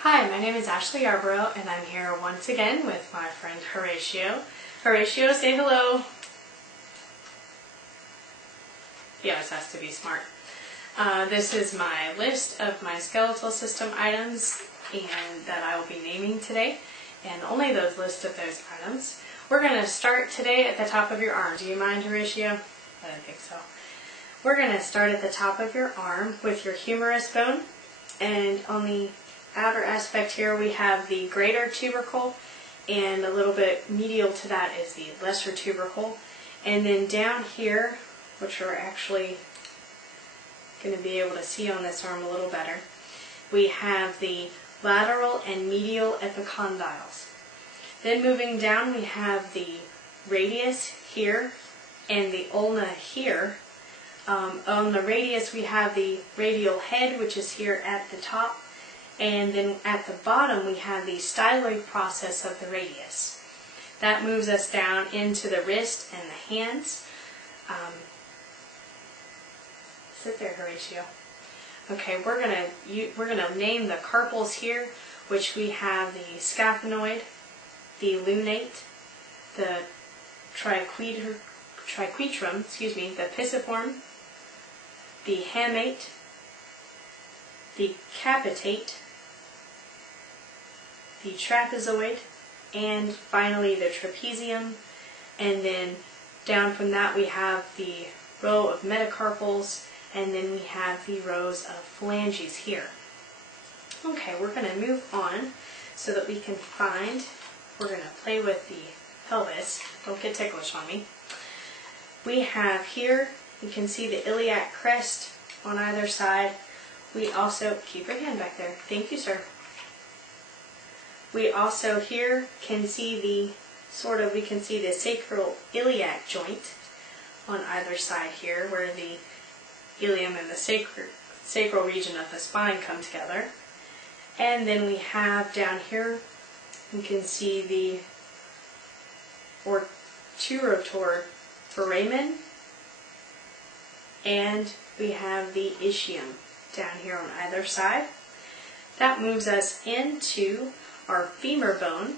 Hi, my name is Ashley Yarborough, and I'm here once again with my friend Horatio. Horatio, say hello. He always has to be smart. This is my list of my skeletal system items and that I will be naming today, and only those list of those items. We're going to start today at the top of your arm. Do you mind, Horatio? I don't think so. We're going to start at the top of your arm with your humerus bone, and on the outer aspect here we have the greater tubercle, and a little bit medial to that is the lesser tubercle. And then down here, which we're actually going to be able to see on this arm a little better, we have the lateral and medial epicondyles. Then moving down we have the radius here and the ulna here. On the radius we have the radial head, which is here at the top, and then at the bottom we have the styloid process of the radius. That moves us down into the wrist and the hands. Sit there, Horatio. Okay, we're gonna name the carpals here, which we have the scaphenoid, the lunate, the triquetrum, the pisiform, the hamate, the capitate, the trapezoid, and finally the trapezium. And then down from that we have the row of metacarpals, and then we have the rows of phalanges here. Okay, we're going to move on so that we can find, we're going to play with the pelvis. Don't get ticklish on me. We have here, you can see the iliac crest on either side. We also, keep your hand back there. Thank you, sir. We also here can see we can see the sacroiliac joint on either side here, where the ilium and the sacral region of the spine come together. And then we have down here, you can see the obturator foramen, and we have the ischium down here on either side. That moves us into our femur bone,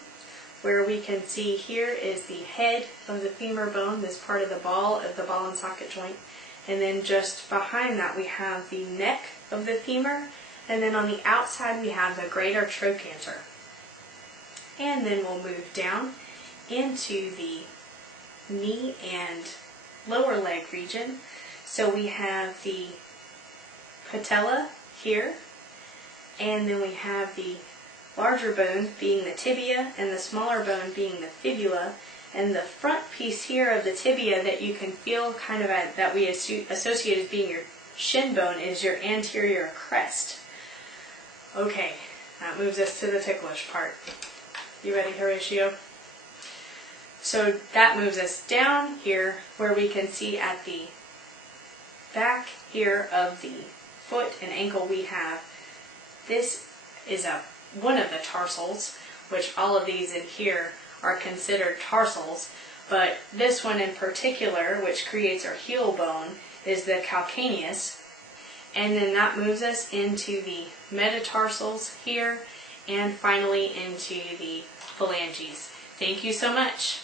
where we can see here is the head of the femur bone, this part of the ball and socket joint, and then just behind that we have the neck of the femur, and then on the outside we have the greater trochanter. And then we'll move down into the knee and lower leg region. So we have the patella here, and then we have the larger bone being the tibia and the smaller bone being the fibula, and the front piece here of the tibia that you can feel kind of that we associate as being your shin bone is your anterior crest. Okay, that moves us to the ticklish part. You ready, Horatio? So that moves us down here, where we can see at the back here of the foot and ankle we have, this is one of the tarsals, which all of these in here are considered tarsals, but this one in particular, which creates our heel bone, is the calcaneus. And then that moves us into the metatarsals here, and finally into the phalanges. Thank you so much.